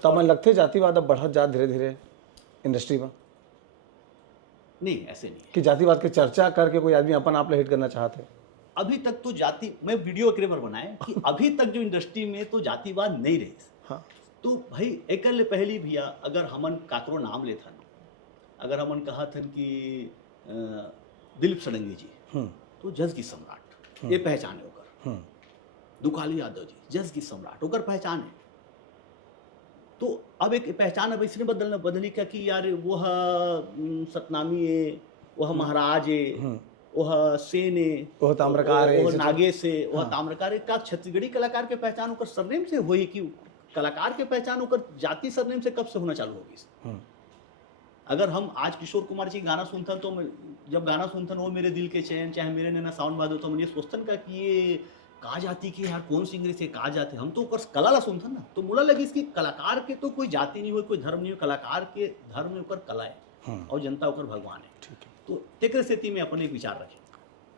तमन लगते जातिवाद अब बढ़त जात धीरे धीरे इंडस्ट्री में? नहीं, ऐसे नहीं। कि जातिवाद की चर्चा करके कोई आदमी अपन आप हिट करना चाहते? अभी तक तो जाति, मैं वीडियो क्रेमर बनाए कि अभी तक जो इंडस्ट्री में तो जातिवाद नहीं रही। हाँ। तो भाई एकल पहली भैया अगर हमन काकरो नाम ले थन, अगर हमन कहा थन कि दिलीप सडंगी जी तो जज की सम्राट, ये पहचान है ओकर। दुकाली यादव जी जज की सम्राट, ओकर पहचान है। तो अब एक पहचान अब इसने बदली क्या कि यार वह सतनामी है, वह महाराज है, वह सेन है, वह ताम्रकार है, वह नागेश है, वह ताम्रकार है। का छत्तीसगढ़ी कलाकार के पहचान होकर सरनेम से हुई कि कलाकार के पहचान होकर जाति सरनेम से कब से होना चालू होगी? अगर हम आज किशोर कुमार जी गाना सुनथन तो जब गाना सुनथन वो मेरे दिल के चैन, चाहे मेरे नैना सावन भादो, तो हम ये सोचतन का कि ये कहा जाती कि यार कौन सिंगरी से कहा जाते, हम तो ऊपर कला ला सुनथन ना, तो मुला लगी इसकी कलाकार के तो कोई जाति नहीं हो, कोई धर्म नहीं हो, कलाकार के धर्म में ऊपर कला है और जनता ऊपर भगवान है। ठीक है। तो तेकरे स्थिति में अपन एक विचार रखें।